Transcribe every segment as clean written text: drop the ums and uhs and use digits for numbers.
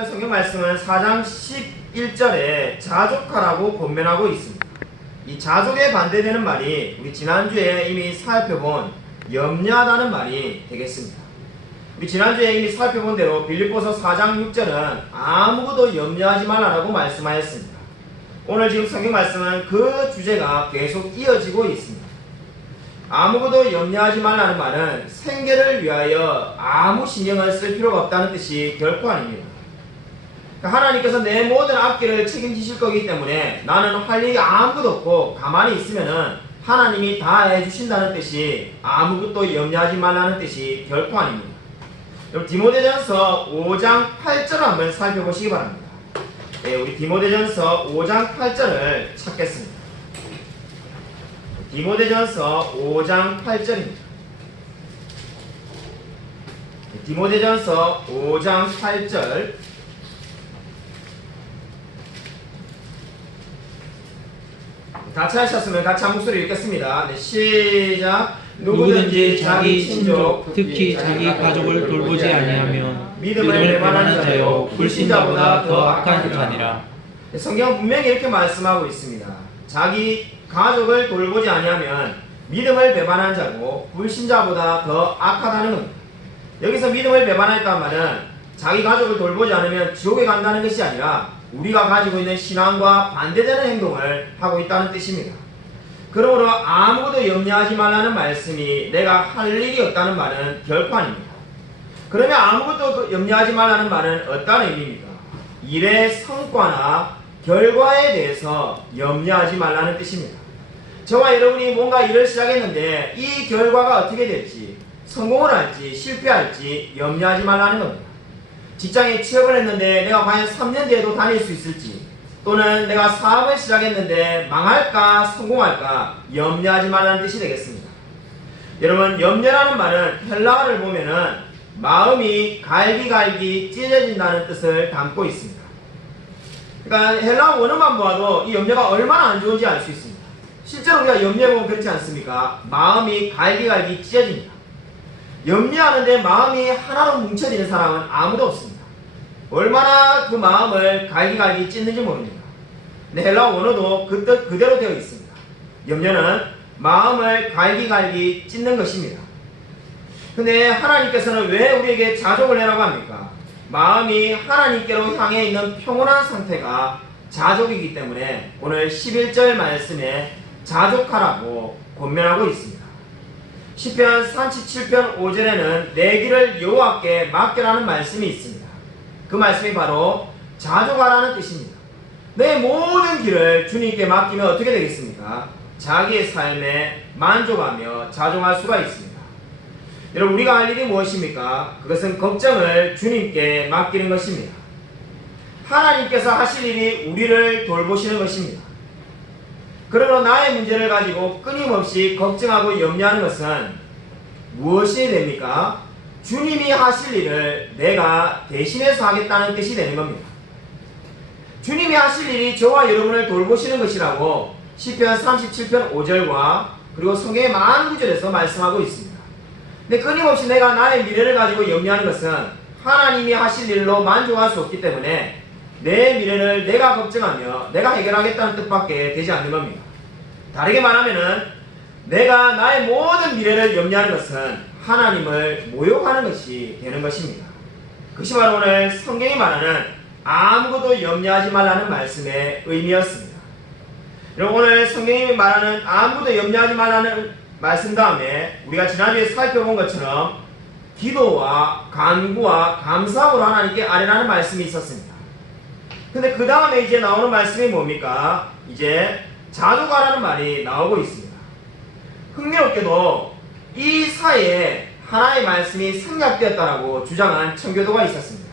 오늘 성경 말씀은 4장 11절에 자족하라고 권면하고 있습니다. 이 자족에 반대되는 말이 우리 지난주에 이미 살펴본 염려하다는 말이 되겠습니다. 우리 지난주에 이미 살펴본 대로 빌립보서 4장 6절은 아무것도 염려하지 말라라고 말씀하였습니다. 오늘 지금 성경 말씀은 그 주제가 계속 이어지고 있습니다. 아무것도 염려하지 말라는 말은 생계를 위하여 아무 신경을 쓸 필요가 없다는 뜻이 결코 아닙니다. 하나님께서 내 모든 앞길을 책임지실 거기 때문에 나는 할 일이 아무것도 없고 가만히 있으면은 하나님이 다 해주신다는 뜻이 아무것도 염려하지 말라는 뜻이 결코 아닙니다. 여러분 디모데전서 5장 8절을 한번 살펴보시기 바랍니다. 네, 우리 디모데전서 5장 8절을 찾겠습니다. 디모데전서 5장 8절입니다. 디모데전서 5장 8절 다 찾으셨으면 같이 한 목소리 읽겠습니다. 네, 시작. 누구든지 자기 친족, 특히 자기 가족을 돌보지 아니하면 믿음을 배반하는 자요 불신자보다 더 악한 자니라. 네, 성경은 분명히 이렇게 말씀하고 있습니다. 자기 가족을 돌보지 아니하면 믿음을 배반한 자고 불신자보다 더 악하다는 겁니다. 여기서 믿음을 배반했다는 말은 자기 가족을 돌보지 않으면 지옥에 간다는 것이 아니라 우리가 가지고 있는 신앙과 반대되는 행동을 하고 있다는 뜻입니다. 그러므로 아무것도 염려하지 말라는 말씀이 내가 할 일이 없다는 말은 결코 아닙니다. 그러면 아무것도 염려하지 말라는 말은 어떤 의미입니까? 일의 성과나 결과에 대해서 염려하지 말라는 뜻입니다. 저와 여러분이 뭔가 일을 시작했는데 이 결과가 어떻게 될지, 성공을 할지 실패할지 염려하지 말라는 겁니다. 직장에 취업을 했는데 내가 과연 3년 뒤에도 다닐 수 있을지, 또는 내가 사업을 시작했는데 망할까 성공할까 염려하지 말라는 뜻이 되겠습니다. 여러분 염려라는 말은 헬라어를 보면은 마음이 갈기갈기 찢어진다는 뜻을 담고 있습니다. 그러니까 헬라어 원어만 보아도 이 염려가 얼마나 안 좋은지 알 수 있습니다. 실제로 우리가 염려해보면 그렇지 않습니까? 마음이 갈기갈기 찢어집니다. 염려하는데 마음이 하나로 뭉쳐지는 사람은 아무도 없습니다. 얼마나 그 마음을 갈기갈기 찢는지 모릅니다. 근데 헬라어 원어도 그 뜻 그대로 되어 있습니다. 염려는 마음을 갈기갈기 찢는 것입니다. 근데 하나님께서는 왜 우리에게 자족을 해라고 합니까? 마음이 하나님께로 향해 있는 평온한 상태가 자족이기 때문에 오늘 11절 말씀에 자족하라고 권면하고 있습니다. 시편 37편 5절에는 내 길을 여호와께 맡겨라는 말씀이 있습니다. 그 말씀이 바로 자족하라는 뜻입니다. 내 모든 길을 주님께 맡기면 어떻게 되겠습니까? 자기의 삶에 만족하며 자족할 수가 있습니다. 여러분 우리가 할 일이 무엇입니까? 그것은 걱정을 주님께 맡기는 것입니다. 하나님께서 하실 일이 우리를 돌보시는 것입니다. 그러므로 나의 문제를 가지고 끊임없이 걱정하고 염려하는 것은 무엇이 됩니까? 주님이 하실 일을 내가 대신해서 하겠다는 뜻이 되는 겁니다. 주님이 하실 일이 저와 여러분을 돌보시는 것이라고 시편 37편 5절과 그리고 성경의 많은 구절에서 말씀하고 있습니다. 근데 끊임없이 내가 나의 미래를 가지고 염려하는 것은 하나님이 하실 일로 만족할 수 없기 때문에 내 미래를 내가 걱정하며 내가 해결하겠다는 뜻밖에 되지 않는 겁니다. 다르게 말하면은 내가 나의 모든 미래를 염려하는 것은 하나님을 모욕하는 것이 되는 것입니다. 그것이 바로 오늘 성경이 말하는 아무것도 염려하지 말라는 말씀의 의미였습니다. 여러분 오늘 성경이 말하는 아무것도 염려하지 말라는 말씀 다음에 우리가 지난주에 살펴본 것처럼 기도와 간구와 감사함으로 하나님께 아뢰라는 말씀이 있었습니다. 근데 그 다음에 이제 나오는 말씀이 뭡니까? 이제 자족하라는 말이 나오고 있습니다. 흥미롭게도 이 사이에 하나의 말씀이 생략되었다라고 주장한 청교도가 있었습니다.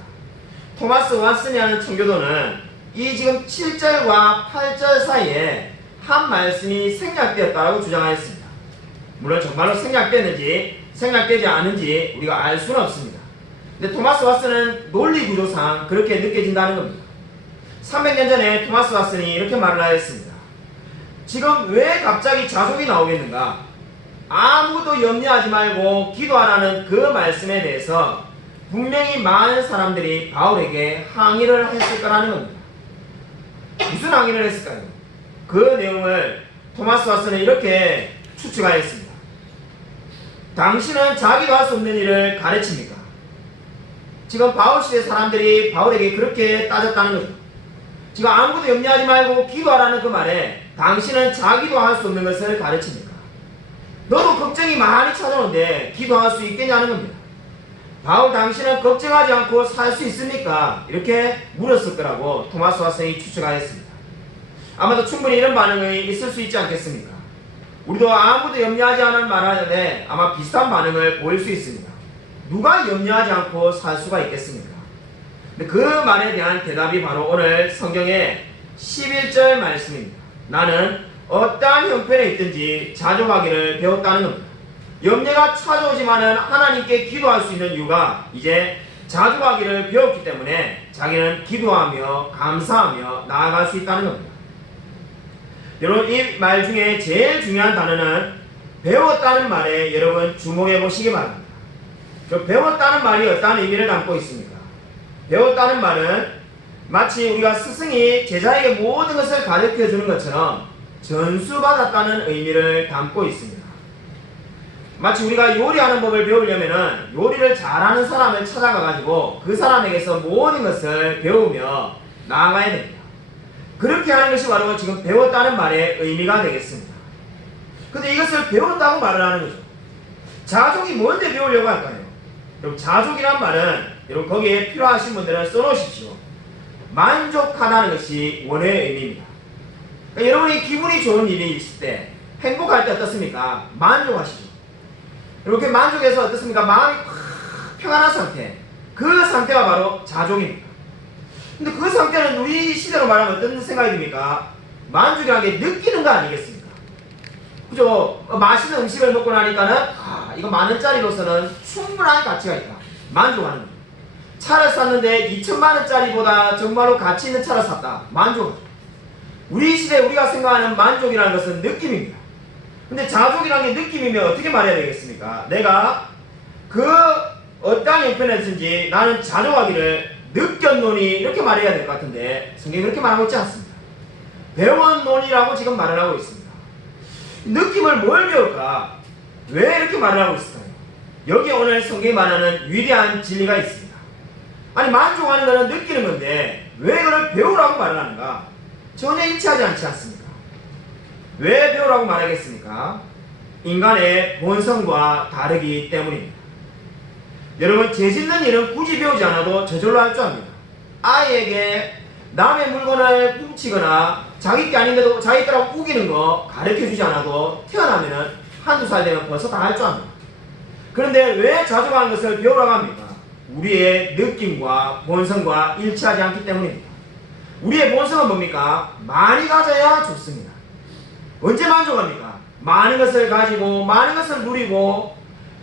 토마스 왓슨이라는 청교도는 이 지금 7절과 8절 사이에 한 말씀이 생략되었다라고 주장하였습니다. 물론 정말로 생략됐는지 생략되지 않은지 우리가 알 수는 없습니다. 근데 토마스 왓슨은 논리 구조상 그렇게 느껴진다는 겁니다. 300년 전에 토마스 왓슨이 이렇게 말을 하였습니다. 지금 왜 갑자기 자족이 나오겠는가? 아무것도 염려하지 말고 기도하라는 그 말씀에 대해서 분명히 많은 사람들이 바울에게 항의를 했을 거라는 겁니다. 무슨 항의를 했을까요? 그 내용을 토마스 왓슨은 이렇게 추측하였습니다. 당신은 자기도 할 수 없는 일을 가르칩니까? 지금 바울 시대 사람들이 바울에게 그렇게 따졌다는 거죠. 지금 아무것도 염려하지 말고 기도하라는 그 말에 당신은 자기도 할 수 없는 것을 가르칩니까? 너도 걱정이 많이 찾아오는데 기도할 수 있겠냐는 겁니다. 바울 당신은 걱정하지 않고 살 수 있습니까? 이렇게 물었을 거라고 토마스 왓슨이 추측하였습니다. 아마도 충분히 이런 반응이 있을 수 있지 않겠습니까? 우리도 아무도 염려하지 않은 말하는데 아마 비슷한 반응을 보일 수 있습니다. 누가 염려하지 않고 살 수가 있겠습니까? 근데 그 말에 대한 대답이 바로 오늘 성경의 11절 말씀입니다. 나는 어떠한 형편에 있든지 자족하기를 배웠다는 겁니다. 염려가 찾아오지만은 하나님께 기도할 수 있는 이유가 이제 자족하기를 배웠기 때문에 자기는 기도하며 감사하며 나아갈 수 있다는 겁니다. 여러분, 이 말 중에 제일 중요한 단어는 배웠다는 말에 여러분 주목해 보시기 바랍니다. 저 배웠다는 말이 어떤 의미를 담고 있습니까? 배웠다는 말은 마치 우리가 스승이 제자에게 모든 것을 가르쳐 주는 것처럼 전수받았다는 의미를 담고 있습니다. 마치 우리가 요리하는 법을 배우려면은 요리를 잘하는 사람을 찾아가 가지고 그 사람에게서 모든 것을 배우며 나아가야 됩니다. 그렇게 하는 것이 바로 지금 배웠다는 말의 의미가 되겠습니다. 근데 이것을 배웠다고 말을 하는 거죠. 자족이 뭔데 배우려고 할까요? 여러분, 자족이란 말은 여러분 거기에 필요하신 분들은 써놓으십시오. 만족하다는 것이 원어의 의미입니다. 그러니까 여러분이 기분이 좋은 일이 있을 때, 행복할 때 어떻습니까? 만족하시죠. 이렇게 만족해서 어떻습니까? 마음이 확 평안한 상태. 그 상태가 바로 자족입니다. 근데 그 상태는 우리 시대로 말하면 어떤 생각이 듭니까? 만족이라는 게 느끼는 거 아니겠습니까? 그죠? 맛있는 음식을 먹고 나니까는 이거 10,000원짜리로서는 충분한 가치가 있다. 만족하는 거예요. 차를 샀는데 20,000원짜리보다 정말로 가치 있는 차를 샀다. 만족하죠. 우리 시대에 우리가 생각하는 만족이라는 것은 느낌입니다. 근데 자족이라는 게 느낌이면 어떻게 말해야 되겠습니까? 내가 그 어떠한 형편에서든지 나는 자족하기를 느꼈노니 이렇게 말해야 될 것 같은데 성경이 그렇게 말하고 있지 않습니다. 배웠노니라고 지금 말을 하고 있습니다. 느낌을 뭘 배울까? 왜 이렇게 말을 하고 있을까요? 여기 오늘 성경이 말하는 위대한 진리가 있습니다. 아니, 만족하는 것은 느끼는 건데 왜 그걸 배우라고 말을 하는가? 전혀 일치하지 않지 않습니까? 왜 배우라고 말하겠습니까? 인간의 본성과 다르기 때문입니다. 여러분, 죄 짓는 일은 굳이 배우지 않아도 저절로 할 줄 압니다. 아이에게 남의 물건을 훔치거나 자기 게 아닌데도 자기 거라고 우기는 거 가르쳐주지 않아도 태어나면은 한두 살 되면 벌써 다 할 줄 압니다. 그런데 왜 자족하는 것을 배우라고 합니까? 우리의 느낌과 본성과 일치하지 않기 때문입니다. 우리의 본성은 뭡니까? 많이 가져야 좋습니다. 언제 만족합니까? 많은 것을 가지고 많은 것을 누리고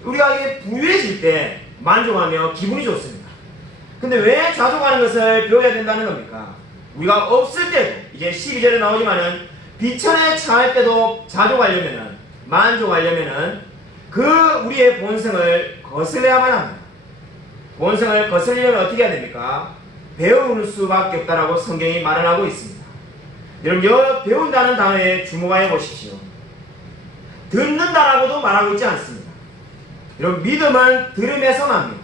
우리가 이게 부유해질 때 만족하며 기분이 좋습니다. 근데 왜 자족하는 것을 배워야 된다는 겁니까? 우리가 없을 때도, 이제 12절에 나오지만은 비천에 처할 때도 자족하려면은, 만족하려면은 그 우리의 본성을 거슬려야만 합니다. 본성을 거슬리려면 어떻게 해야 됩니까? 배울 수밖에 없다라고 성경이 말을 하고 있습니다. 여러분, 배운다는 단어에 주목하여 보십시오. 듣는다라고도 말하고 있지 않습니다. 여러분, 믿음은 들음에서 납니다.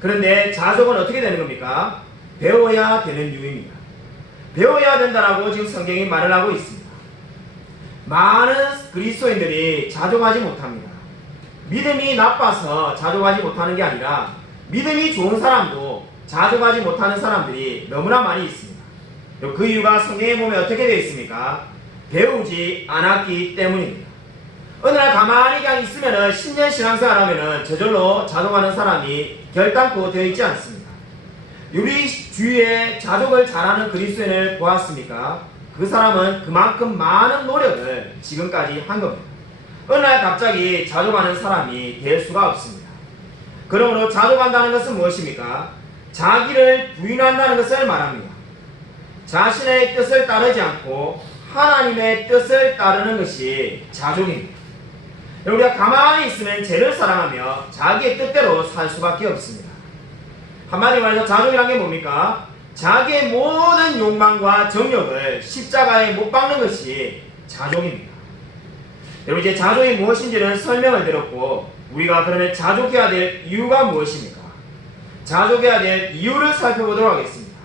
그런데 자족은 어떻게 되는 겁니까? 배워야 되는 이유입니다. 배워야 된다라고 지금 성경이 말을 하고 있습니다. 많은 그리스도인들이 자족하지 못합니다. 믿음이 나빠서 자족하지 못하는 게 아니라 믿음이 좋은 사람도 자족하지 못하는 사람들이 너무나 많이 있습니다. 그 이유가 성경에 보면 어떻게 되어 있습니까? 배우지 않았기 때문입니다. 어느 날 가만히 그냥 있으면은 10년 신앙생활 하면은 저절로 자족하는 사람이 결단코 되어 있지 않습니다. 우리 주위에 자족을 잘하는 그리스도인을 보았습니까? 그 사람은 그만큼 많은 노력을 지금까지 한 겁니다. 어느 날 갑자기 자족하는 사람이 될 수가 없습니다. 그러므로 자족한다는 것은 무엇입니까? 자기를 부인한다는 것을 말합니다. 자신의 뜻을 따르지 않고 하나님의 뜻을 따르는 것이 자족입니다. 우리가 가만히 있으면 죄를 사랑하며 자기의 뜻대로 살 수밖에 없습니다. 한마디로 말해서 자족이란 게 뭡니까? 자기의 모든 욕망과 정욕을 십자가에 못 박는 것이 자족입니다. 여러분, 이제 자족이 무엇인지는 설명을 드렸고, 우리가 그러면 자족해야 될 이유가 무엇입니까? 자족해야 될 이유를 살펴보도록 하겠습니다.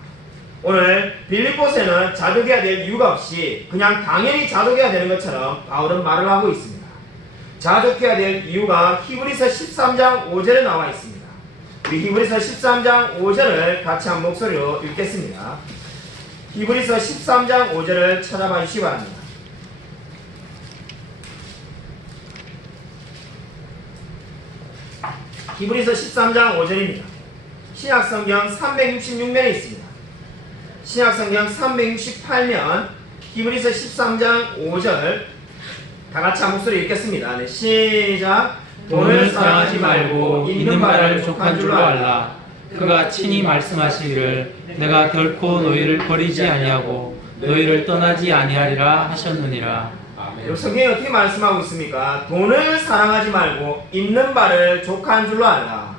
오늘 빌립보서에는 자족해야 될 이유가 없이 그냥 당연히 자족해야 되는 것처럼 바울은 말을 하고 있습니다. 자족해야 될 이유가 히브리서 13장 5절에 나와 있습니다. 우리 히브리서 13장 5절을 같이 한 목소리로 읽겠습니다. 히브리서 13장 5절을 찾아봐 주시기 바랍니다. 히브리서 13장 5절입니다. 신약성경 366면에 있습니다. 신약성경 368면 히브리서 13장 5절 다같이 한 목소리 읽겠습니다. 네, 시작. 돈을 사랑하지 말고 있는 바를 족한 줄로 알라. 그가 친히 말씀하시기를 내가 결코 너희를 버리지 아니하고 너희를 떠나지 아니하리라 하셨느니라. 여러분, 성경이 어떻게 말씀하고 있습니까? 돈을 사랑하지 말고 있는 바를 족한 줄로 알라.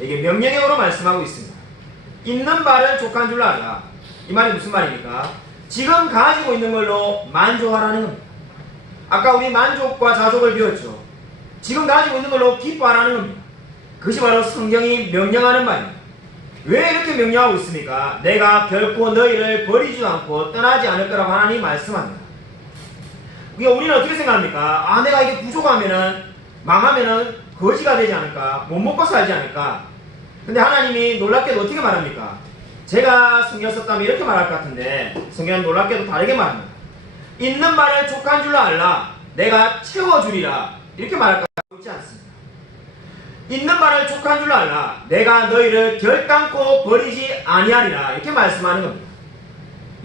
이게 명령형으로 말씀하고 있습니다. 있는 바를 족한 줄로 알라. 이 말이 무슨 말입니까? 지금 가지고 있는 걸로 만족하라는 겁니다. 아까 우리 만족과 자족을 배웠죠. 지금 가지고 있는 걸로 기뻐하라는 겁니다. 그것이 바로 성경이 명령하는 말입니다. 왜 이렇게 명령하고 있습니까? 내가 결코 너희를 버리지도 않고 떠나지 않을 거라고 하나님이 말씀합니다. 그러니까 우리는 어떻게 생각합니까? 내가 이게 부족하면은, 망하면은 거지가 되지 않을까? 못 먹고 살지 않을까? 근데 하나님이 놀랍게도 어떻게 말합니까? 제가 성경 썼다면 이렇게 말할 것 같은데, 성경은 놀랍게도 다르게 말합니다. 있는 바를 족한 줄로 알라. 내가 채워주리라. 이렇게 말할 것 같지 않습니다. 있는 바를 족한 줄로 알라. 내가 너희를 결단코 버리지 아니하리라. 이렇게 말씀하는 겁니다.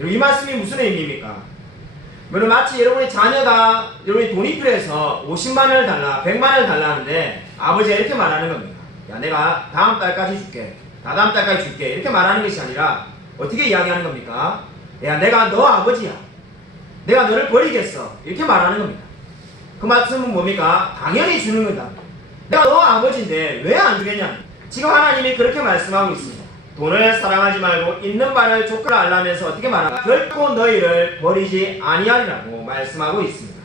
이 말씀이 무슨 의미입니까? 마치 여러분의 자녀가 여러분이 돈이 필요해서 50만 원을 달라, 100만 원을 달라 하는데 아버지가 이렇게 말하는 겁니다. 야, 내가 다음 달까지 줄게. 다다음 달까지 줄게. 이렇게 말하는 것이 아니라 어떻게 이야기하는 겁니까? 야, 내가 너 아버지야. 내가 너를 버리겠어. 이렇게 말하는 겁니다. 그 말씀은 뭡니까? 당연히 주는 거다. 내가 너 아버지인데 왜 안 주겠냐? 지금 하나님이 그렇게 말씀하고 있습니다. 돈을 사랑하지 말고 있는 바를 족하라 알라면서 어떻게 말하나? 결코 너희를 버리지 아니하리라고 말씀하고 있습니다.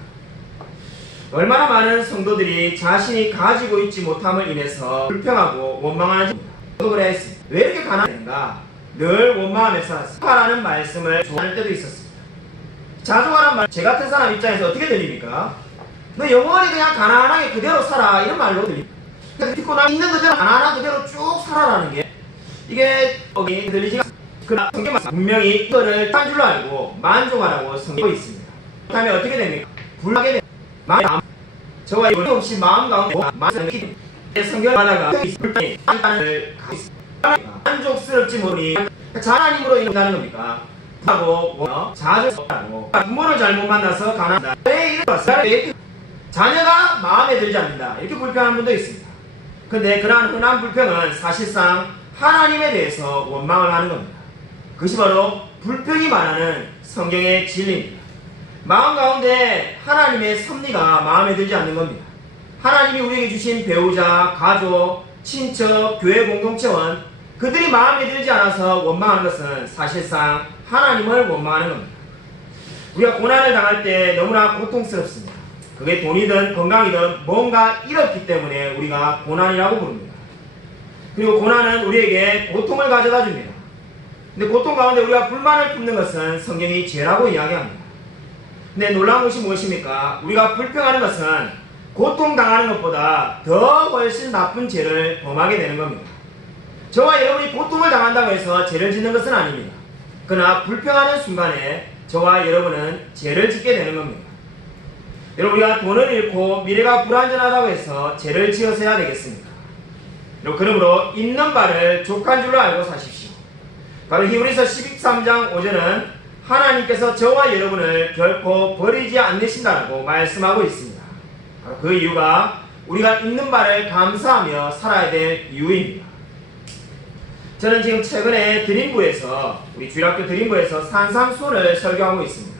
얼마나 많은 성도들이 자신이 가지고 있지 못함을 인해서 불평하고 원망하는지 그래 했습니다. 왜 이렇게 가난한가? 늘 원망하며 살았습니다. 자족하라는 말씀을 좋아할 때도 있었습니다. 자족하라는 말, 제 같은 사람 입장에서 어떻게 들립니까? 너 영원히 그냥 가난하게 그대로 살아, 이런 말로 들립니다. 듣고 나 있는 그대로 가난한 그대로 쭉 살아라는 게 이게 들리지가 않습니다. 그러나 성경 말씀 분명히 이거를 딴 줄로 알고 만족하라고 성경이 있습니다. 그렇다면 어떻게 됩니까? 불하게 됩니다. 마음, 저와 이거 없이 마음 가운데 성경을 하다가 불편이 안단을 가고 있습니다. 만족스럽지 못하니 하나님으로 인한다는 겁니까? 하고 자족하고 부모를 잘못 만나서 가난하다. 왜 이렇게 왔어요? 자녀가 마음에 들지 않는다. 이렇게 불평하는 분도 있습니다. 근데 그러한 흔한 불평은 사실상 하나님에 대해서 원망을 하는 겁니다. 그것이 바로 불평이 말하는 성경의 진리입니다. 마음 가운데 하나님의 섭리가 마음에 들지 않는 겁니다. 하나님이 우리에게 주신 배우자, 가족, 친척, 교회 공동체원 그들이 마음에 들지 않아서 원망하는 것은 사실상 하나님을 원망하는 겁니다. 우리가 고난을 당할 때 너무나 고통스럽습니다. 그게 돈이든 건강이든 뭔가 잃었기 때문에 우리가 고난이라고 부릅니다. 그리고 고난은 우리에게 고통을 가져다 줍니다. 근데 고통 가운데 우리가 불만을 품는 것은 성경이 죄라고 이야기합니다. 근데 놀라운 것이 무엇입니까? 우리가 불평하는 것은 고통당하는 것보다 더 훨씬 나쁜 죄를 범하게 되는 겁니다. 저와 여러분이 고통을 당한다고 해서 죄를 짓는 것은 아닙니다. 그러나 불평하는 순간에 저와 여러분은 죄를 짓게 되는 겁니다. 여러분, 우리가 돈을 잃고 미래가 불안전하다고 해서 죄를 지어서야 되겠습니까? 그러므로 있는 바를 족한 줄로 알고 사십시오. 바로 히브리서 13장 5절은 하나님께서 저와 여러분을 결코 버리지 않으신다고 말씀하고 있습니다. 바로 그 이유가 우리가 있는 바를 감사하며 살아야 될 이유입니다. 저는 지금 최근에 드림부에서 우리 주일학교 드림부에서 산상수훈을 설교하고 있습니다.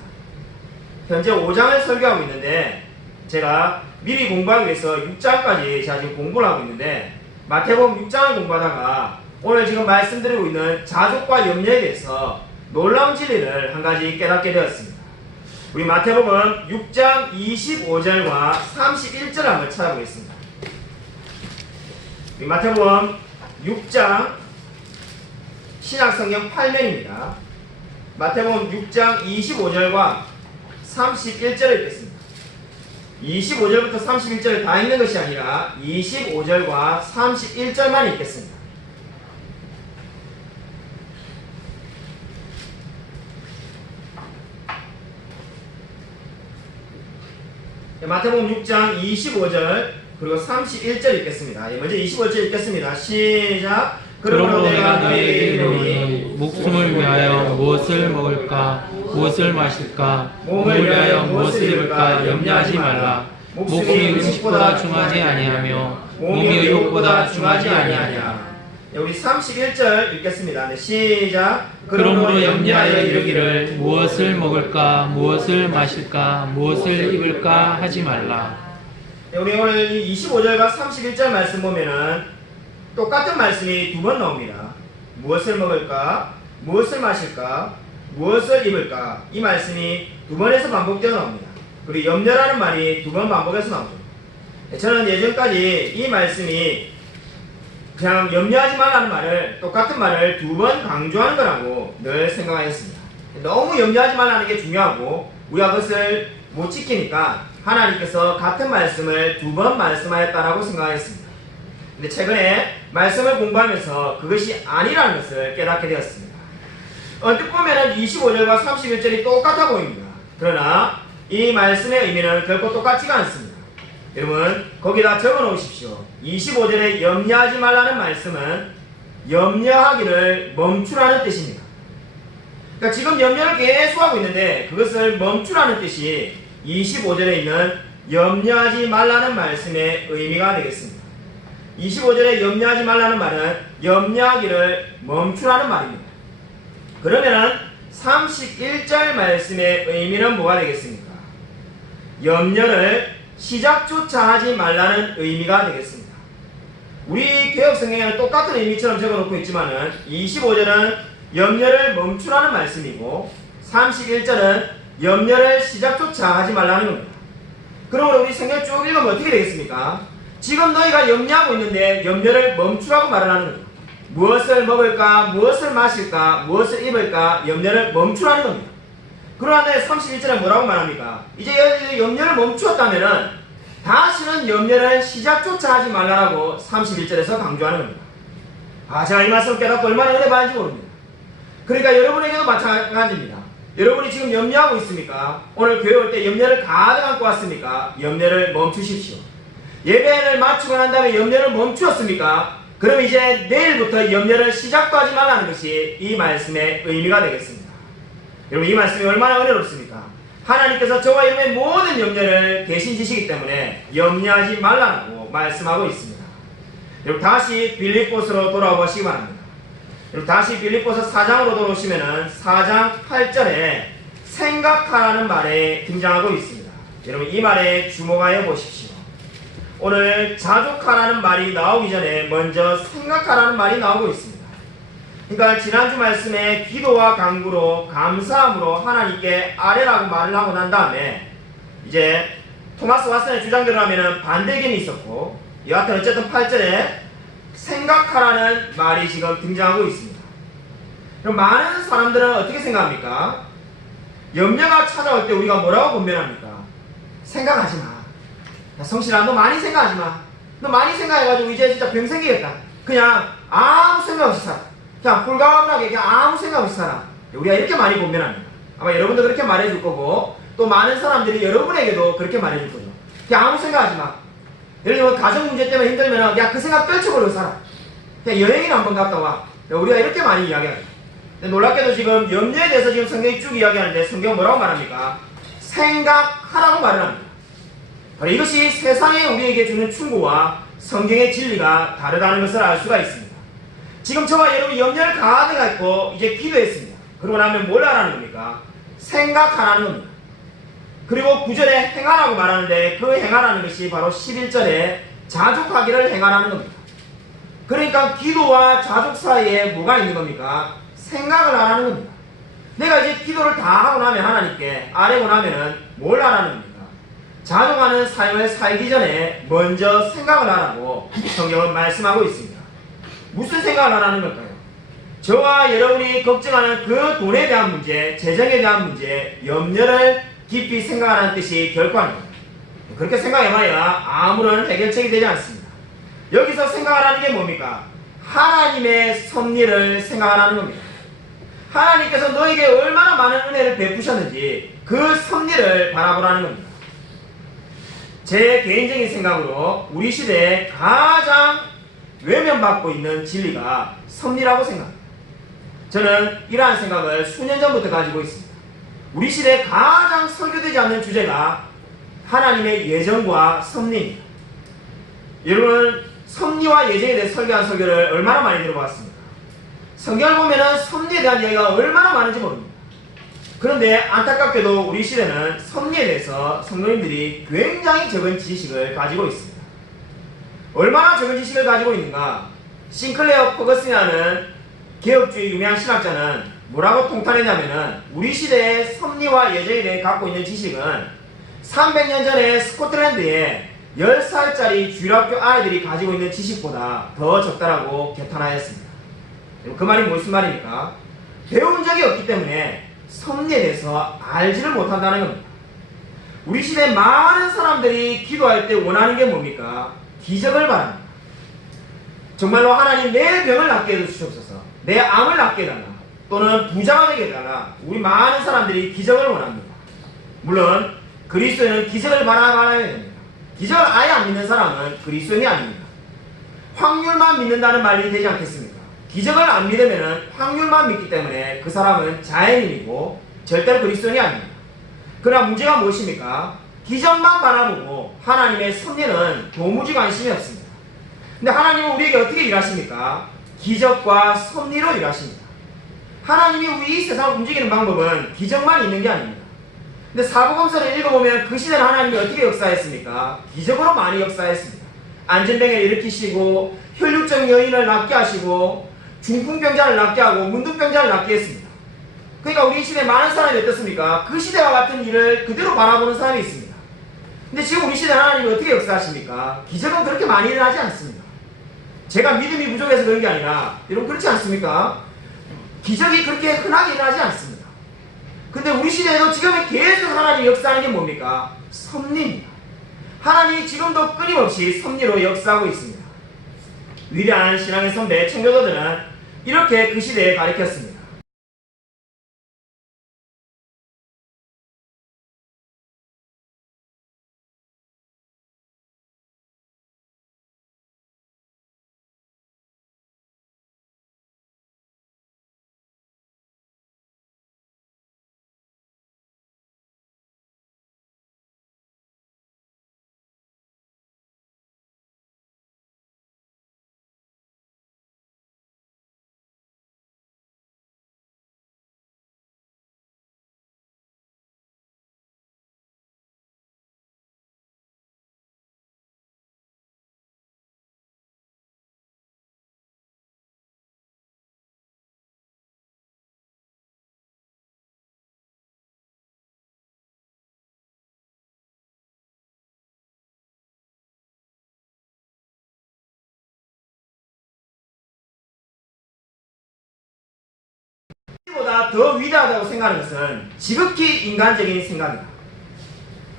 현재 5장을 설교하고 있는데 제가 미리 공부하기 위해서 6장까지 제가 지금 공부를 하고 있는데 마태복음 6장을 공부하다가 오늘 지금 말씀드리고 있는 자족과 염려에 대해서 놀라운 진리를 한 가지 깨닫게 되었습니다. 우리 마태복음 6장 25절과 31절을 한번 찾아보겠습니다. 우리 마태복음 6장 신약성경 8면입니다. 마태복음 6장 25절과 31절을 읽겠습니다. 25절부터 31절을 다 읽는 것이 아니라 25절과 31절만 읽겠습니다. 마태복음 6장 25절 그리고 31절 읽겠습니다. 먼저 25절 읽겠습니다. 시작. 그러므로 내가 너희에게 이르노니 목숨을 위하여 무엇을 먹을까 무엇을 마실까 몸을 위하여 무엇을 입을까 염려하지 말라. 목숨이 음식보다 중하지 아니하며 몸이 의욕보다 중하지 아니하냐. 우리 31절 읽겠습니다. 네, 시작. 그러므로 염려하여 이르기를 무엇을 먹을까 무엇을 마실까 무엇을 입을까 하지 말라. 우리 오늘 25절과 31절 말씀 보면은 똑같은 말씀이 두 번 나옵니다. 무엇을 먹을까 무엇을 마실까 무엇을 입을까 이 말씀이 두 번에서 반복되어 나옵니다. 그리고 염려라는 말이 두 번 반복해서 나오죠. 저는 예전까지 이 말씀이 그냥 염려하지 말라는 말을 똑같은 말을 두 번 강조하는 거라고 늘 생각하였습니다. 너무 염려하지 말라는 게 중요하고 우리가 그것을 못 지키니까 하나님께서 같은 말씀을 두 번 말씀하였다라고 생각하였습니다. 근데 최근에 말씀을 공부하면서 그것이 아니라는 것을 깨닫게 되었습니다. 언뜻 보면 25절과 31절이 똑같아 보입니다. 그러나 이 말씀의 의미는 결코 똑같지가 않습니다. 여러분 거기다 적어 놓으십시오. 25절에 염려하지 말라는 말씀은 염려하기를 멈추라는 뜻입니다. 그러니까 지금 염려를 계속 하고 있는데 그것을 멈추라는 뜻이 25절에 있는 염려하지 말라는 말씀의 의미가 되겠습니다. 25절에 염려하지 말라는 말은 염려하기를 멈추라는 말입니다. 그러면 31절 말씀의 의미는 뭐가 되겠습니까? 염려를 시작조차 하지 말라는 의미가 되겠습니다. 우리 개혁성경에는 똑같은 의미처럼 적어놓고 있지만은 25절은 염려를 멈추라는 말씀이고 31절은 염려를 시작조차 하지 말라는 겁니다. 그러므로 우리 성경 쭉 읽으면 어떻게 되겠습니까? 지금 너희가 염려하고 있는데 염려를 멈추라고 말을 하는 겁니다. 무엇을 먹을까 무엇을 마실까 무엇을 입을까 염려를 멈추라는 겁니다. 그러나 31절에 뭐라고 말합니까? 이제 염려를 멈추었다면은 다시는 염려를 시작조차 하지 말라라고 31절에서 강조하는 겁니다. 제가 이 말씀 깨닫고 얼마나 은혜 받는지 모릅니다. 그러니까 여러분에게도 마찬가지입니다. 여러분이 지금 염려하고 있습니까? 오늘 교회 올 때 염려를 가득 안고 왔습니까? 염려를 멈추십시오. 예배를 마치고 난 다음에 염려를 멈추었습니까? 그럼 이제 내일부터 염려를 시작도 하지 말라는 것이 이 말씀의 의미가 되겠습니다. 여러분 이 말씀이 얼마나 은혜롭습니까? 하나님께서 저와 여러분의 모든 염려를 대신 지시기 때문에 염려하지 말라고 말씀하고 있습니다. 여러분 다시 빌립보서로 돌아오시기 바랍니다. 여러분 다시 빌립보서 4장으로 돌아오시면은 4장 8절에 생각하라는 말에 등장하고 있습니다. 여러분 이 말에 주목하여 보십시오. 오늘 자족하라는 말이 나오기 전에 먼저 생각하라는 말이 나오고 있습니다. 그러니까 지난주 말씀에 기도와 간구로 감사함으로 하나님께 아뢰라고 말을 하고 난 다음에 이제 토마스 왓슨의 주장대로 하면 반대 의견이 있었고 여하튼 어쨌든 8절에 생각하라는 말이 지금 등장하고 있습니다. 그럼 많은 사람들은 어떻게 생각합니까? 염려가 찾아올 때 우리가 뭐라고 권면합니까? 생각하지 마. 야, 성실아 너 많이 생각하지 마. 너 많이 생각해가지고 이제 진짜 병 생기겠다. 그냥 아무 생각 없이 살아. 그냥 불가분하게 그냥 아무 생각 없이 살아. 우리가 이렇게 많이 권면합니다. 아마 여러분도 그렇게 말해줄 거고 또 많은 사람들이 여러분에게도 그렇게 말해줄 거죠. 그냥 아무 생각하지 마. 예를 들면 가정 문제 때문에 힘들면 그냥 그 생각 떨쳐버리고 살아. 그냥 여행이나 한번 갔다 와. 우리가 이렇게 많이 이야기합니다. 놀랍게도 지금 염려에 대해서 지금 성경이 쭉 이야기하는데 성경은 뭐라고 말합니까? 생각하라고 말을 합니다. 이것이 세상에 우리에게 주는 충고와 성경의 진리가 다르다는 것을 알 수가 있습니다. 지금 저와 여러분이 염려를 가득 갖고 이제 기도했습니다. 그러고 나면 뭘 하라는 겁니까? 생각하라는 겁니다. 그리고 9절에 행하라고 말하는데 그 행하라는 것이 바로 11절에 자족하기를 행하라는 겁니다. 그러니까 기도와 자족 사이에 뭐가 있는 겁니까? 생각을 안 하는 겁니다. 내가 이제 기도를 다 하고 나면 하나님께 아뢰고 나면은 뭘 하라는 겁니까? 자족하는 삶을 살기 전에 먼저 생각을 하라고 성경은 말씀하고 있습니다. 무슨 생각을 하라는 걸까요? 저와 여러분이 걱정하는 그 돈에 대한 문제, 재정에 대한 문제, 염려를 깊이 생각하라는 뜻이 결코 아닙니다. 그렇게 생각해봐야 아무런 해결책이 되지 않습니다. 여기서 생각하라는 게 뭡니까? 하나님의 섭리를 생각하라는 겁니다. 하나님께서 너에게 얼마나 많은 은혜를 베푸셨는지 그 섭리를 바라보라는 겁니다. 제 개인적인 생각으로 우리 시대에 가장 외면받고 있는 진리가 섭리라고 생각합니다. 저는 이러한 생각을 수년 전부터 가지고 있습니다. 우리 시대에 가장 설교되지 않는 주제가 하나님의 예정과 섭리입니다. 여러분, 섭리와 예정에 대해 설교한 설교를 얼마나 많이 들어봤습니까? 성경을 보면은 섭리에 대한 이야기가 얼마나 많은지 모릅니다. 그런데 안타깝게도 우리 시대는 섭리에 대해서 성도님들이 굉장히 적은 지식을 가지고 있습니다. 얼마나 적은 지식을 가지고 있는가? 싱클레어 퍼거슨이라는 개혁주의 유명한 신학자는 뭐라고 통탄했냐면은 우리 시대의 섭리와 예정에 대해 갖고 있는 지식은 300년 전에 스코틀랜드에 10살짜리 주일학교 아이들이 가지고 있는 지식보다 더 적다라고 개탄하였습니다. 그 말이 무슨 말입니까? 배운 적이 없기 때문에 섭리에 대해서 알지를 못한다는 겁니다. 우리 시대 많은 사람들이 기도할 때 원하는 게 뭡니까? 기적을 바랍니다. 정말로 하나님 내 병을 낫게 해주시옵소서, 내 암을 낫게 해달라, 또는 부자가 되게 해달라. 우리 많은 사람들이 기적을 원합니다. 물론 그리스도인은 기적을 바라봐야 됩니다. 기적을 아예 안 믿는 사람은 그리스도인이 아닙니다. 확률만 믿는다는 말이 되지 않겠습니까? 기적을 안 믿으면 확률만 믿기 때문에 그 사람은 자연인이고 절대로 그리스도인이 아닙니다. 그러나 문제가 무엇입니까? 기적만 바라보고 하나님의 섭리는 도무지 관심이 없습니다. 근데 하나님은 우리에게 어떻게 일하십니까? 기적과 섭리로 일하십니다. 하나님이 우리 이 세상을 움직이는 방법은 기적만 있는 게 아닙니다. 근데 사복음서를 읽어보면 그 시대는 하나님이 어떻게 역사했습니까? 기적으로 많이 역사했습니다. 안전병을 일으키시고 혈류증 여인을 낫게 하시고 중풍병자를 낫게 하고 문둥병자를 낫게 했습니다. 그러니까 우리 시대에 많은 사람이 어떻습니까? 그 시대와 같은 일을 그대로 바라보는 사람이 있습니다. 근데 지금 우리 시대 하나님이 어떻게 역사하십니까? 기적은 그렇게 많이 일어나지 않습니다. 제가 믿음이 부족해서 그런 게 아니라 여러분 그렇지 않습니까? 기적이 그렇게 흔하게 일어나지 않습니다. 근데 우리 시대에도 지금 계속 하나님이 역사하는 게 뭡니까? 섭리입니다. 하나님이 지금도 끊임없이 섭리로 역사하고 있습니다. 위대한 신앙의 선배 청교도들은 이렇게 그 시대에 가르쳤습니다. 보다 더 위대하다고 생각하는 것은 지극히 인간적인 생각입니다.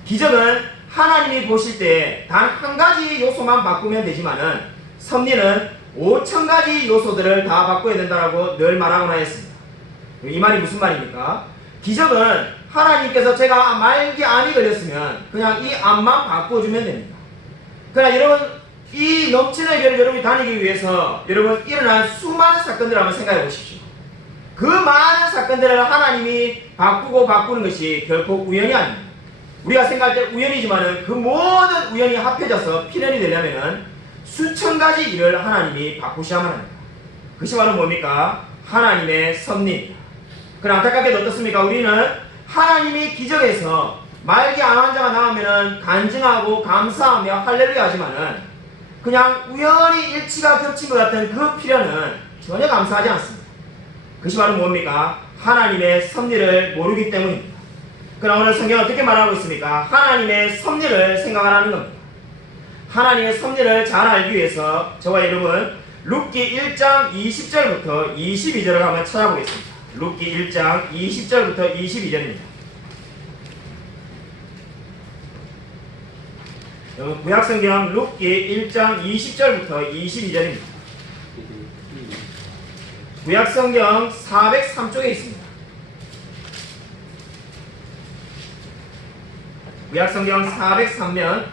기적은 하나님이 보실 때 단 한 가지 요소만 바꾸면 되지만은 섭리는 5,000가지 요소들을 다 바꿔야 된다고 늘 말하곤 하였습니다. 이 말이 무슨 말입니까? 기적은 하나님께서 제가 말기 암이 걸렸으면 그냥 이 암만 바꿔주면 됩니다. 그러나 여러분 이 넘치는 교회를 여러분이 다니기 위해서 여러분 일어난 수많은 사건들을 한번 생각해 보십시오. 그 많은 사건들을 하나님이 바꾸는 것이 결코 우연이 아닙니다. 우리가 생각할 때 우연이지만은 그 모든 우연이 합해져서 필연이 되려면은 수천 가지 일을 하나님이 바꾸셔야만 합니다. 그것이 바로 뭡니까? 하나님의 섭리입니다. 그러나 안타깝게도 어떻습니까? 우리는 하나님이 기적에서 말기 암 환자가 나오면은 간증하고 감사하며 할렐루야 하지만은 그냥 우연히 일치가 겹친 것 같은 그 필연은 전혀 감사하지 않습니다. 그것이 바로 뭡니까? 하나님의 섭리를 모르기 때문입니다. 그러나 오늘 성경은 어떻게 말하고 있습니까? 하나님의 섭리를 생각하라는 겁니다. 하나님의 섭리를 잘 알기 위해서 저와 여러분 룻기 1장 20절부터 22절을 한번 찾아보겠습니다. 룻기 1장 20절부터 22절입니다. 구약성경 룻기 1장 20절부터 22절입니다. 구약성경 403쪽에 있습니다. 구약성경 403면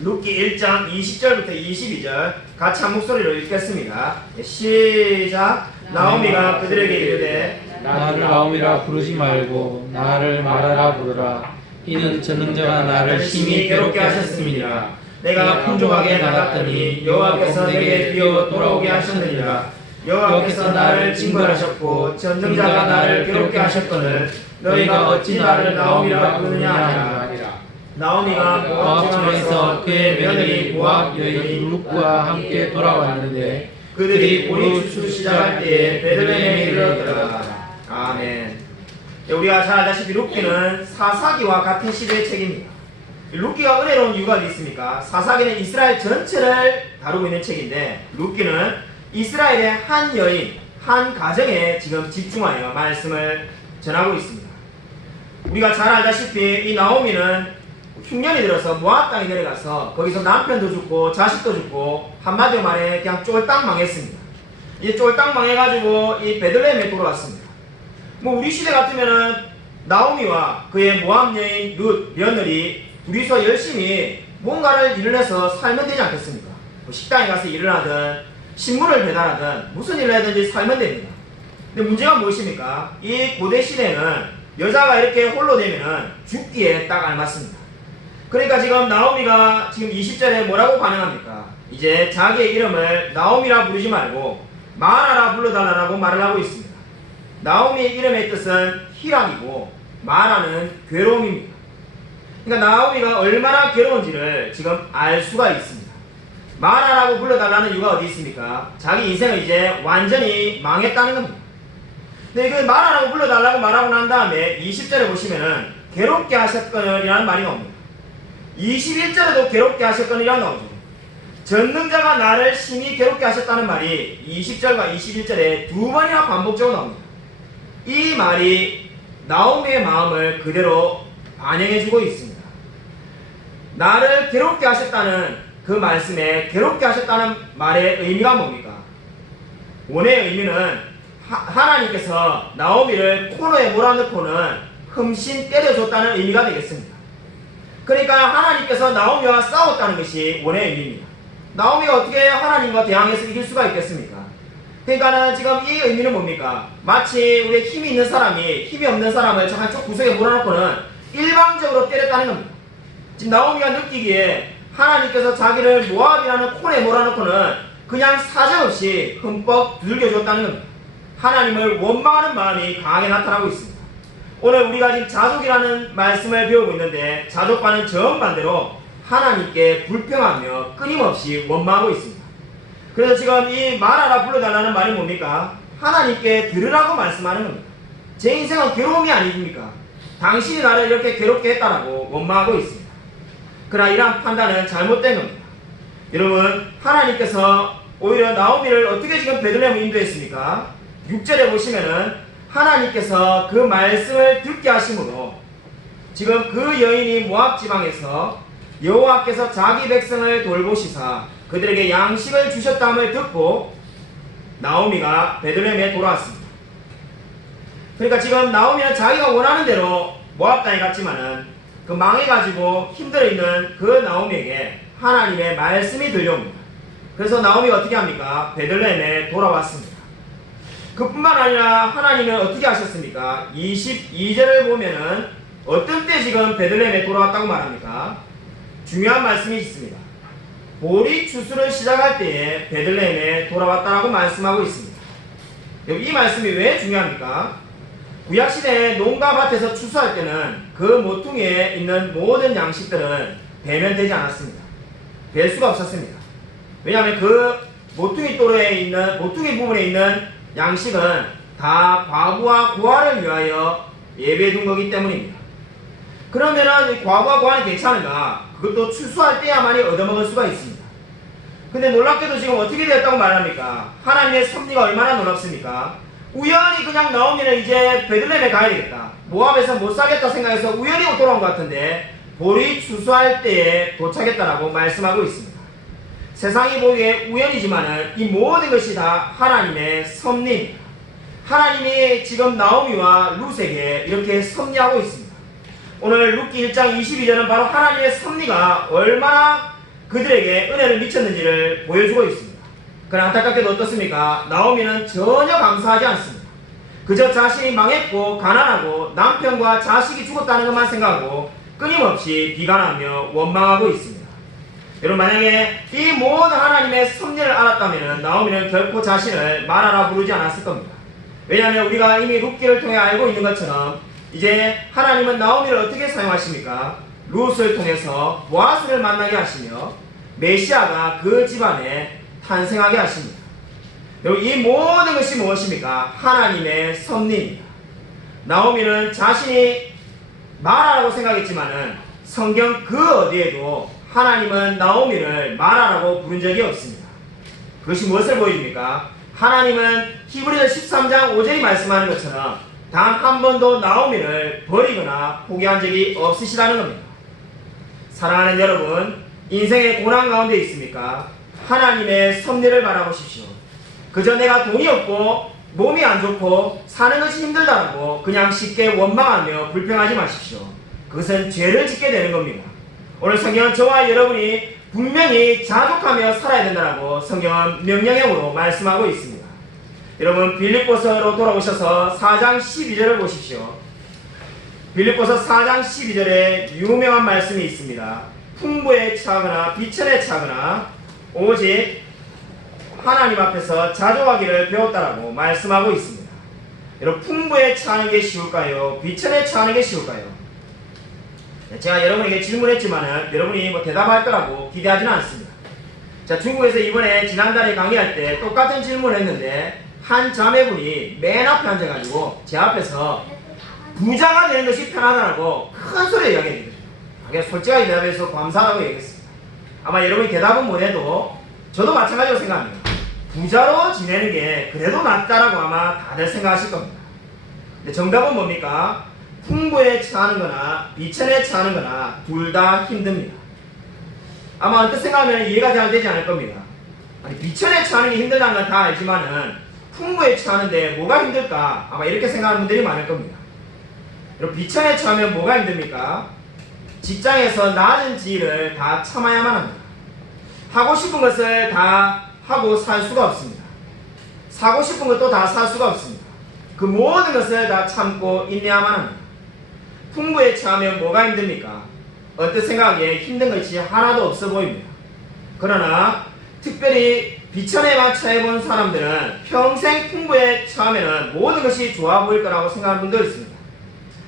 룻기 1장 20절부터 22절 같이 한 목소리로 읽겠습니다. 시작. 나오미가 그들에게 이르되 나를 나오미라 부르지 말고 나를 마라라 부르라. 이는 전능자가 나를 심히 괴롭게 하셨음이니라. 내가 풍족하게 나갔더니 여호와께서 내게 비어 돌아오게 하셨느니라. 여호와께서 나를 징벌하셨고 전능자가 나를 괴롭게 하셨거늘 너희가 어찌 나를 나오미라 부르느냐 하니라. 나오미가 모압 지방에서 그의 며느리 모압 여인 룻과 함께 돌아왔는데 그들이 보리 추수 시작할 때에 베들레헴에 이르렀더라. 아멘. 우리가 잘 알다시피 룻기는 사사기와 같은 시대의 책입니다. 룻기가 은혜로운 이유가 어디 있습니까? 사사기는 이스라엘 전체를 다루고 있는 책인데 룻기는 이스라엘의 한 여인, 한 가정에 지금 집중하여 말씀을 전하고 있습니다. 우리가 잘 알다시피 이 나오미는 흉년이 들어서 모압 땅에 내려가서 거기서 남편도 죽고 자식도 죽고 한마디로 말해 그냥 쫄딱 망했습니다. 이 쫄딱 망해가지고 이 베들레헴에 돌아왔습니다. 뭐 우리 시대 같으면은 나오미와 그의 모압 여인 룻 며느리 둘이서 열심히 뭔가를 일을 해서 살면 되지 않겠습니까? 뭐 식당에 가서 일을 하든 신문을 배달하든 무슨 일을 하든지 살면 됩니다. 근데 문제가 무엇입니까? 이 고대 시대는 여자가 이렇게 홀로 되면은 죽기에 딱 알맞습니다. 그러니까 지금 나오미가 지금 20절에 뭐라고 반응합니까? 이제 자기의 이름을 나오미라 부르지 말고 마라라 불러달라고 말을 하고 있습니다. 나오미의 이름의 뜻은 희락이고 마라는 괴로움입니다. 그러니까 나오미가 얼마나 괴로운지를 지금 알 수가 있습니다. 마라라고 불러달라는 이유가 어디 있습니까? 자기 인생을 이제 완전히 망했다는 겁니다. 근데 그 마라라고 불러달라고 말하고 난 다음에 20절에 보시면은 괴롭게 하셨거니라는 말이 나옵니다. 21절에도 괴롭게 하셨거니라고 나오죠. 전능자가 나를 심히 괴롭게 하셨다는 말이 20절과 21절에 두 번이나 반복적으로 나옵니다. 이 말이 나오미의 마음을 그대로 반영해주고 있습니다. 나를 괴롭게 하셨다는 그 말씀에 괴롭게 하셨다는 말의 의미가 뭡니까? 원의 의미는 하나님께서 나오미를 코너에 몰아넣고는 흠씬 때려줬다는 의미가 되겠습니다. 그러니까 하나님께서 나오미와 싸웠다는 것이 원의 의미입니다. 나오미가 어떻게 하나님과 대항해서 이길 수가 있겠습니까? 그러니까는 지금 이 의미는 뭡니까? 마치 우리 힘이 있는 사람이 힘이 없는 사람을 저 한쪽 구석에 몰아넣고는 일방적으로 때렸다는 겁니다. 지금 나오미가 느끼기에 하나님께서 자기를 모압이라는 코너에 몰아넣고는 그냥 사정없이 흠뻑 두들겨줬다는 겁니다. 하나님을 원망하는 마음이 강하게 나타나고 있습니다. 오늘 우리가 지금 자족이라는 말씀을 배우고 있는데 자족과는 정반대로 하나님께 불평하며 끊임없이 원망하고 있습니다. 그래서 지금 이 말하라 불러달라는 말이 뭡니까? 하나님께 들으라고 말씀하는 겁니다. 제 인생은 괴로움이 아닙니까? 당신이 나를 이렇게 괴롭게 했다라고 원망하고 있습니다. 그러나 이러한 판단은 잘못된 겁니다. 여러분, 하나님께서 오히려 나오미를 어떻게 지금 베들레헴을 인도했습니까? 6절에 보시면은 하나님께서 그 말씀을 듣게 하심으로 지금 그 여인이 모압 지방에서 여호와께서 자기 백성을 돌보시사 그들에게 양식을 주셨다함을 듣고 나오미가 베들레헴에 돌아왔습니다. 그러니까 지금 나오미는 자기가 원하는 대로 모압 땅에 갔지만은 그 망해가지고 힘들어 있는 그 나오미에게 하나님의 말씀이 들려옵니다. 그래서 나오미가 어떻게 합니까? 베들레헴에 돌아왔습니다. 그뿐만 아니라 하나님은 어떻게 하셨습니까? 22절을 보면은 어떤 때 지금 베들레헴에 돌아왔다고 말합니까? 중요한 말씀이 있습니다. 보리 추수를 시작할 때에 베들레헴에 돌아왔다라고 말씀하고 있습니다. 이 말씀이 왜 중요합니까? 구약시대에 농가 밭에서 추수할 때는 그 모퉁이에 있는 모든 양식들은 배면되지 않았습니다. 뵐 수가 없었습니다. 왜냐하면 그 모퉁이 부분에 있는 양식은 다 과부와 고아를 위하여 예배해 둔 거기 때문입니다. 그러면은 이 과부와 고아는 괜찮은가? 그것도 추수할 때야만이 얻어먹을 수가 있습니다. 근데 놀랍게도 지금 어떻게 되었다고 말합니까? 하나님의 섭리가 얼마나 놀랍습니까? 우연히 그냥 나오면 이제 베들레헴에 가야 되겠다. 모압에서 못 살겠다 생각해서 우연히 돌아온 것 같은데 볼이 추수할 때에 도착했다라고 말씀하고 있습니다. 세상이 보기에 우연이지만은 이 모든 것이 다 하나님의 섭리입니다. 하나님이 지금 나오미와 룻에게 이렇게 섭리하고 있습니다. 오늘 룻기 1장 22절은 바로 하나님의 섭리가 얼마나 그들에게 은혜를 미쳤는지를 보여주고 있습니다. 그러나 안타깝게도 어떻습니까? 나오미는 전혀 감사하지 않습니다. 그저 자신이 망했고 가난하고 남편과 자식이 죽었다는 것만 생각하고 끊임없이 비관하며 원망하고 있습니다. 여러분, 만약에 이 모든 하나님의 섭리를 알았다면 나오미는 결코 자신을 마라라 부르지 않았을 겁니다. 왜냐하면 우리가 이미 룻기를 통해 알고 있는 것처럼 이제 하나님은 나오미를 어떻게 사용하십니까? 룻을 통해서 보아스를 만나게 하시며 메시아가 그 집안에 탄생하게 하십니다. 여러분, 이 모든 것이 무엇입니까? 하나님의 섭리입니다. 나오미는 자신이 마라라고 생각했지만은 성경 그 어디에도 하나님은 나오미를 마라라고 부른 적이 없습니다. 그것이 무엇을 보여줍니까? 하나님은 히브리서 13장 5절이 말씀하는 것처럼 단 한 번도 나오미를 버리거나 포기한 적이 없으시다는 겁니다. 사랑하는 여러분, 인생의 고난 가운데 있습니까? 하나님의 섭리를 바라보십시오. 그저 내가 돈이 없고 몸이 안 좋고 사는 것이 힘들다고 그냥 쉽게 원망하며 불평하지 마십시오. 그것은 죄를 짓게 되는 겁니다. 오늘 성경은 저와 여러분이 분명히 자족하며 살아야 된다고 성경은 명령형으로 말씀하고 있습니다. 여러분, 빌립보서로 돌아오셔서 4장 12절을 보십시오. 빌립보서 4장 12절에 유명한 말씀이 있습니다. 풍부에 차거나 비천에 차거나 오직 하나님 앞에서 자족하기를 배웠다라고 말씀하고 있습니다. 여러분, 풍부에 차는 게 쉬울까요? 비천에 차는 게 쉬울까요? 제가 여러분에게 질문했지만은 여러분이 대답할 거라고 기대하지는 않습니다. 자, 중국에서 이번에 지난달에 강의할 때 똑같은 질문을 했는데 한 자매분이 맨 앞에 앉아가지고 제 앞에서 부자가 되는 것이 편하다고 큰 소리로 이야기했거든요. 그냥 솔직하게 대답해서 감사하다고 얘기했습니다. 아마 여러분이 대답은 못해도 저도 마찬가지로 생각합니다. 부자로 지내는 게 그래도 낫다라고 아마 다들 생각하실 겁니다. 근데 정답은 뭡니까? 풍부에 처하는 거나 비천에 처하는 거나 둘 다 힘듭니다. 아마 언뜻 생각하면 이해가 잘 되지 않을 겁니다. 아니, 비천에 처하는 게 힘들다는 건 다 알지만은 풍부에 처하는데 뭐가 힘들까? 아마 이렇게 생각하는 분들이 많을 겁니다. 여러분, 비천에 처하면 뭐가 힘듭니까? 직장에서 낮은 지위를 다 참아야만 합니다. 하고 싶은 것을 다 하고 살 수가 없습니다. 사고 싶은 것도 다 살 수가 없습니다. 그 모든 것을 다 참고 인내야만 합니다. 풍부에 처하면 뭐가 힘듭니까? 언뜻 생각하기에 힘든 것이 하나도 없어 보입니다. 그러나 특별히 비천에만 처해본 사람들은 평생 풍부에 처하면 모든 것이 좋아 보일 거라고 생각하는 분도 있습니다.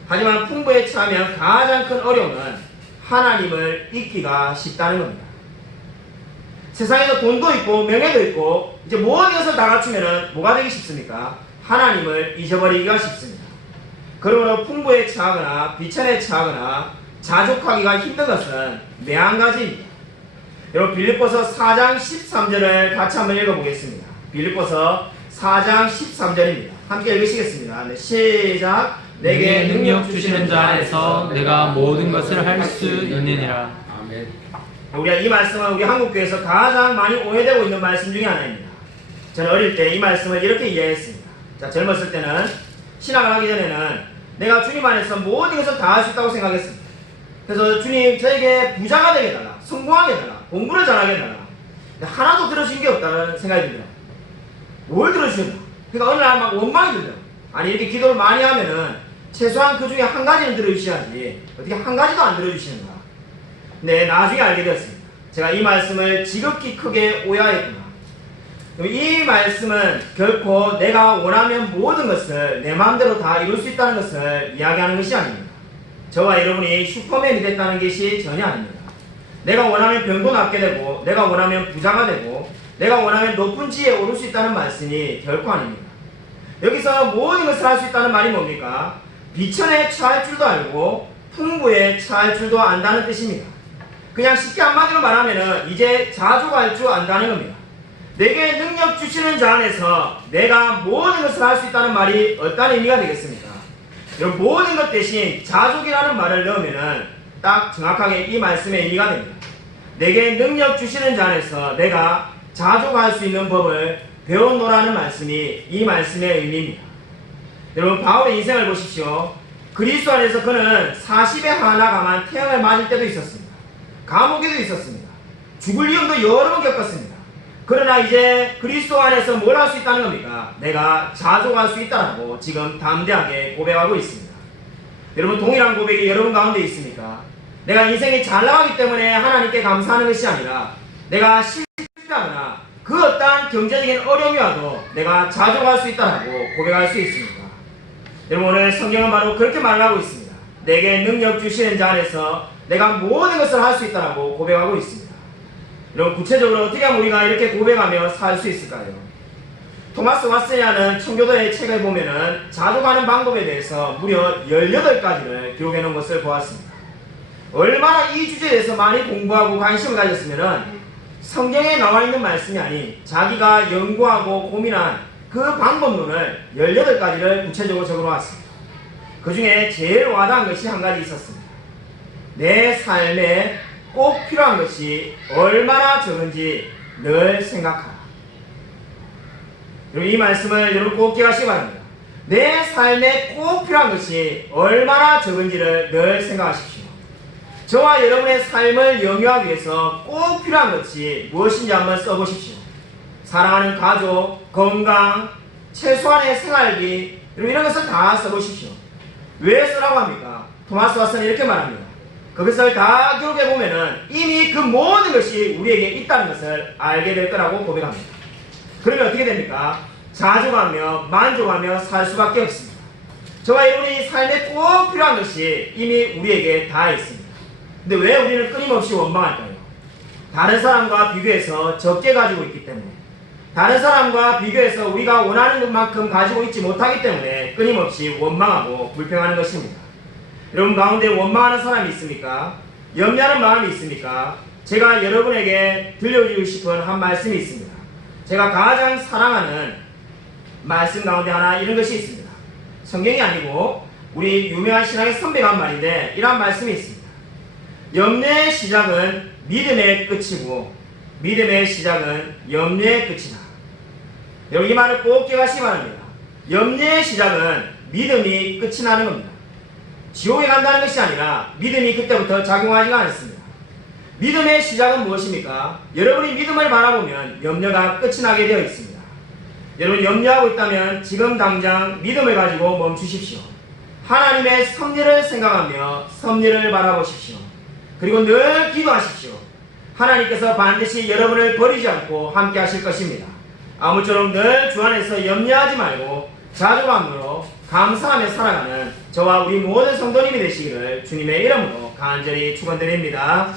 하지만 풍부에 처하면 가장 큰 어려움은 하나님을 잊기가 쉽다는 겁니다. 세상에서 돈도 있고 명예도 있고 이제 모든 것을 다 갖추면 뭐가 되기 쉽습니까? 하나님을 잊어버리기가 쉽습니다. 그러므로 풍부에 처하거나 비천에 처하거나 자족하기가 힘든 것은 네 한 가지입니다. 여러분, 빌립보서 4장 13절을 같이 한번 읽어보겠습니다. 빌립보서 4장 13절입니다. 함께 읽으시겠습니다. 네, 시작. 내게 능력 주시는 자 안에서 내가 모든 것을 할 수 있느니라. 아멘. 우리가 이 말씀은 우리 한국교회에서 가장 많이 오해되고 있는 말씀 중에 하나입니다. 저는 어릴 때 이 말씀을 이렇게 이해했습니다. 자, 젊었을 때는 신학을 하기 전에는 내가 주님 안에서 모든 것을 다 할 수 있다고 생각했습니다. 그래서 주님, 저에게 부자가 되게 해달라, 성공하게 해달라, 공부를 잘하게 해달라. 하나도 들어주신 게 없다는 생각이 들더라고요. 뭘 들어주셨나? 그러니까 어느 날 막 원망이 들더라고요. 아니, 이렇게 기도를 많이 하면은 최소한 그 중에 한 가지는 들어주셔야지 어떻게 한 가지도 안 들어주시는가. 네, 나중에 알게 되었습니다. 제가 이 말씀을 지극히 크게 오해하였구나. 이 말씀은 결코 내가 원하면 모든 것을 내 마음대로 다 이룰 수 있다는 것을 이야기하는 것이 아닙니다. 저와 여러분이 슈퍼맨이 됐다는 것이 전혀 아닙니다. 내가 원하면 병도 낫게 되고 내가 원하면 부자가 되고 내가 원하면 높은 지위에 오를 수 있다는 말씀이 결코 아닙니다. 여기서 모든 것을 할 수 있다는 말이 뭡니까? 비천에 처할 줄도 알고 풍부에 처할 줄도 안다는 뜻입니다. 그냥 쉽게 한마디로 말하면 이제 자족할 줄 안다는 겁니다. 내게 능력 주시는 자 안에서 내가 모든 것을 할 수 있다는 말이 어떤 의미가 되겠습니까? 여러분, 모든 것 대신 자족이라는 말을 넣으면 딱 정확하게 이 말씀의 의미가 됩니다. 내게 능력 주시는 자 안에서 내가 자족할 수 있는 법을 배워놓으라는 말씀이 이 말씀의 의미입니다. 여러분, 바울의 인생을 보십시오. 그리스도 안에서 그는 40에 하나 강한 태형을 맞을 때도 있었습니다. 감옥에도 있었습니다. 죽을 위험도 여러 번 겪었습니다. 그러나 이제 그리스도 안에서 뭘 할 수 있다는 겁니까? 내가 자족할 수 있다라고 지금 담대하게 고백하고 있습니다. 여러분, 동일한 고백이 여러분 가운데 있습니까? 내가 인생이 잘 나가기 때문에 하나님께 감사하는 것이 아니라 내가 실패하거나 그 어떠한 경제적인 어려움이 와도 내가 자족할 수 있다라고 고백할 수 있습니다. 여러분, 오늘 성경은 바로 그렇게 말하고 있습니다. 내게 능력 주시는 자 안에서 내가 모든 것을 할 수 있다라고 고백하고 있습니다. 여러분, 구체적으로 어떻게 하면 우리가 이렇게 고백하며 살 수 있을까요? 토마스 왓슨이라는 청교도의 책을 보면은 자족하는 방법에 대해서 무려 18가지를 기록해 놓은 것을 보았습니다. 얼마나 이 주제에 대해서 많이 공부하고 관심을 가졌으면은 성경에 나와 있는 말씀이 아닌 자기가 연구하고 고민한 그 방법론을 18가지를 구체적으로 적어 놓았습니다. 그 중에 제일 와닿은 것이 한 가지 있었습니다. 내 삶에 꼭 필요한 것이 얼마나 적은지 늘 생각하라. 여러분, 이 말씀을 여러분 꼭 기억하시기 바랍니다. 내 삶에 꼭 필요한 것이 얼마나 적은지를 늘 생각하십시오. 저와 여러분의 삶을 영위하기 위해서 꼭 필요한 것이 무엇인지 한번 써보십시오. 사랑하는 가족, 건강, 최소한의 생활비, 이런 것을 다 써보십시오. 왜 쓰라고 합니까? 토마스 왓슨은 이렇게 말합니다. 그것을 다 기록해보면은 이미 그 모든 것이 우리에게 있다는 것을 알게 될 거라고 고백합니다. 그러면 어떻게 됩니까? 자족하며 만족하며 살 수밖에 없습니다. 저와 여러분이 삶에 꼭 필요한 것이 이미 우리에게 다 있습니다. 근데 왜 우리는 끊임없이 원망할까요? 다른 사람과 비교해서 적게 가지고 있기 때문에, 다른 사람과 비교해서 우리가 원하는 것만큼 가지고 있지 못하기 때문에 끊임없이 원망하고 불평하는 것입니다. 여러분 가운데 원망하는 사람이 있습니까? 염려하는 마음이 있습니까? 제가 여러분에게 들려주고 싶은 한 말씀이 있습니다. 제가 가장 사랑하는 말씀 가운데 하나 이런 것이 있습니다. 성경이 아니고 우리 유명한 신앙의 선배가 한 말인데 이런 말씀이 있습니다. 염려의 시작은 믿음의 끝이고 믿음의 시작은 염려의 끝이다. 여러분, 이 말을 꼭 기억하시기 바랍니다. 염려의 시작은 믿음이 끝이 나는 겁니다. 지옥에 간다는 것이 아니라 믿음이 그때부터 작용하지가 않습니다. 믿음의 시작은 무엇입니까? 여러분이 믿음을 바라보면 염려가 끝이 나게 되어 있습니다. 여러분, 염려하고 있다면 지금 당장 믿음을 가지고 멈추십시오. 하나님의 섭리를 생각하며 섭리를 바라보십시오. 그리고 늘 기도하십시오. 하나님께서 반드시 여러분을 버리지 않고 함께 하실 것입니다. 아무쪼록 늘 주 안에서 염려하지 말고 자족함으로 감사하며 살아가는 저와 우리 모든 성도님이 되시기를 주님의 이름으로 간절히 축원드립니다.